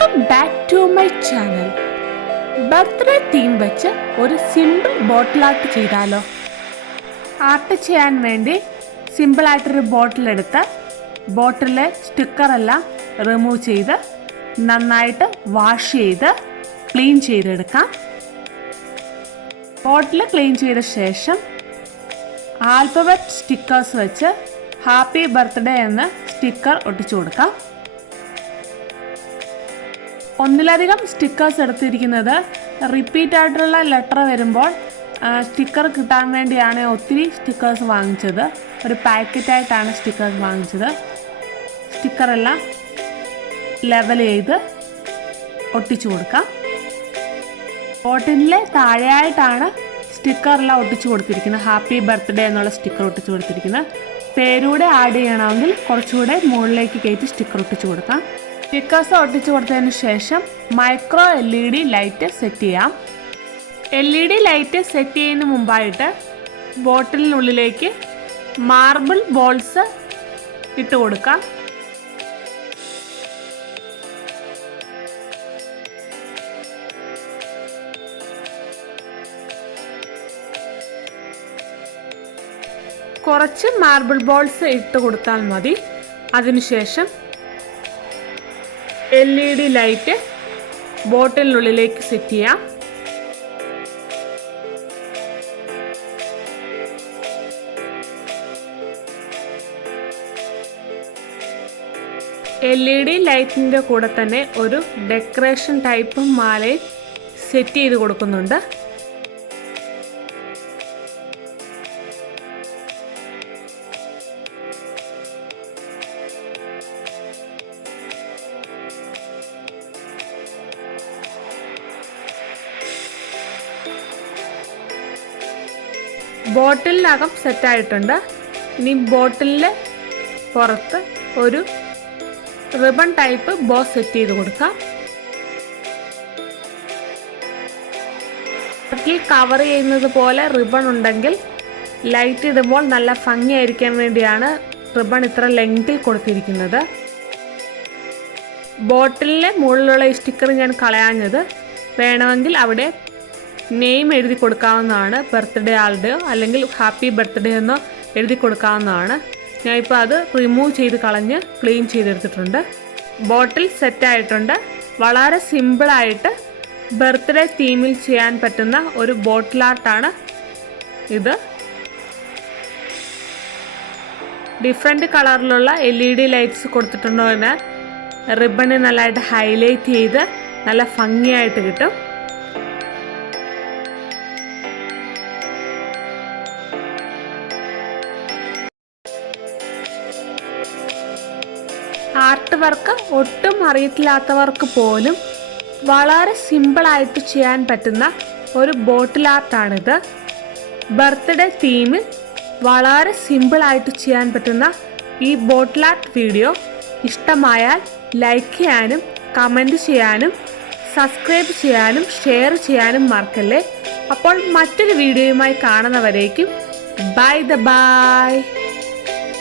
Welcome back to my channel. Birthday theme വെച്ച് ഒരു simple bottle art ചെയ്താലോ? Art ചെയ്യാൻ വേണ്ടി സിമ്പിളായിട്ടൊരു ബോട്ടിലെടുത്ത് ബോട്ടിലെ സ്റ്റിക്കറെല്ലാം റിമൂവ് ചെയ്ത് നന്നായിട്ട് വാഷ് ചെയ്ത് ക്ലീൻ ചെയ്തെടുക്കാം. ബോട്ടിൽ ക്ലീൻ ചെയ്ത ശേഷം ആൽഫബറ്റ് സ്റ്റിക്കേഴ്സ് വെച്ച് ഹാപ്പി ബർത്ത്ഡേ എന്ന സ്റ്റിക്കർ ഒട്ടിച്ചു കൊടുക്കാം. ഒന്നിലധികം സ്റ്റിക്കേഴ്സ് എടുത്തിരിക്കുന്നത് റിപ്പീറ്റ് ആയിട്ടുള്ള ലെറ്റർ വരുമ്പോൾ സ്റ്റിക്കർ കിട്ടാൻ വേണ്ടിയാണ് ഒത്തിരി സ്റ്റിക്കേഴ്സ് വാങ്ങിച്ചത്. ഒരു പാക്കറ്റായിട്ടാണ് സ്റ്റിക്കേഴ്സ് വാങ്ങിച്ചത്. സ്റ്റിക്കറെല്ലാം ലെവൽ ചെയ്ത് ഒട്ടിച്ചു കൊടുക്കാം. ബോട്ടിലിലെ താഴെയായിട്ടാണ് സ്റ്റിക്കറെല്ലാം ഒട്ടിച്ചു കൊടുത്തിരിക്കുന്നത്. ഹാപ്പി ബർത്ത്ഡേ എന്നുള്ള സ്റ്റിക്കർ ഒട്ടിച്ചു കൊടുത്തിരിക്കുന്നത്. പേരൂടെ ആഡ് ചെയ്യണമെങ്കിൽ കുറച്ചുകൂടെ മുകളിലേക്ക് കയറ്റി സ്റ്റിക്കർ ഒട്ടിച്ചു കൊടുക്കാം. സ്റ്റിക്കേഴ്സ് ഒട്ടിച്ചു കൊടുത്തതിന് ശേഷം മൈക്രോ LED ലൈറ്റ് സെറ്റ് ചെയ്യാം. LED ലൈറ്റ് സെറ്റ് ചെയ്യുന്നതിന് മുമ്പായിട്ട് ബോട്ടിലിനുള്ളിലേക്ക് മാർബിൾ ബോൾസ് ഇട്ട് കൊടുക്കാം. കുറച്ച് മാർബിൾ ബോൾസ് ഇട്ട് കൊടുത്താൽ മതി. അതിനുശേഷം LED ലൈറ്റ് ബോട്ടിലിനുള്ളിലേക്ക് സെറ്റ് ചെയ്യാം. LED ലൈറ്റിൻ്റെ കൂടെ തന്നെ ഒരു ഡെക്കറേഷൻ ടൈപ്പ് മാലയും സെറ്റ് ചെയ്ത് കൊടുക്കുന്നുണ്ട്. ബോട്ടിലിനകം സെറ്റായിട്ടുണ്ട്. ഇനി ബോട്ടിലിന് പുറത്ത് ഒരു റിബൺ ടൈപ്പ് ബോ സെറ്റ് ചെയ്ത് കൊടുക്കാം. ബോട്ടിൽ കവർ ചെയ്യുന്നത് പോലെ റിബൺ ഉണ്ടെങ്കിൽ ലൈറ്റ് ഇടുമ്പോൾ നല്ല ഭംഗിയായിരിക്കാൻ വേണ്ടിയാണ് റിബൺ ഇത്ര ലെങ്തിൽ കൊടുത്തിരിക്കുന്നത്. ബോട്ടിലിന് മുകളിലുള്ള ഈ സ്റ്റിക്കർ ഞാൻ കളയാഞ്ഞത്, വേണമെങ്കിൽ അവിടെ നെയിം എഴുതി കൊടുക്കാവുന്നതാണ്. ബർത്ത്ഡേ ആളുടെയോ അല്ലെങ്കിൽ ഹാപ്പി ബർത്ത്ഡേ എന്നോ എഴുതി കൊടുക്കാവുന്നതാണ്. ഞാനിപ്പോൾ അത് റിമൂവ് ചെയ്ത് കളഞ്ഞ് ക്ലീൻ ചെയ്തെടുത്തിട്ടുണ്ട്. ബോട്ടിൽ സെറ്റായിട്ടുണ്ട്. വളരെ സിമ്പിളായിട്ട് ബർത്ത്ഡേ തീമിൽ ചെയ്യാൻ പറ്റുന്ന ഒരു ബോട്ടിൽ ആർട്ടാണ് ഇത്. ഡിഫറെൻറ്റ് കളറിലുള്ള LED ലൈറ്റ്സ് കൊടുത്തിട്ടുണ്ടോ റിബണ് നല്ലതായിട്ട് ഹൈലൈറ്റ് ചെയ്ത് നല്ല ഭംഗിയായിട്ട് കിട്ടും. ആർട്ട് വർക്ക് ഒട്ടും അറിയത്തില്ലാത്തവർക്ക് പോലും വളരെ സിമ്പിളായിട്ട് ചെയ്യാൻ പറ്റുന്ന ഒരു ബോട്ടിൽ ആർട്ടാണിത്. ബർത്ത്ഡേ തീമിൽ വളരെ സിമ്പിളായിട്ട് ചെയ്യാൻ പറ്റുന്ന ഈ ബോട്ടിൽ ആർട്ട് വീഡിയോ ഇഷ്ടമായാൽ ലൈക്ക് ചെയ്യാനും കമൻറ്റ് ചെയ്യാനും സബ്സ്ക്രൈബ് ചെയ്യാനും ഷെയർ ചെയ്യാനും മറക്കല്ലേ. അപ്പോൾ മറ്റൊരു വീഡിയോയുമായി കാണുന്നവരേക്കും ബൈ.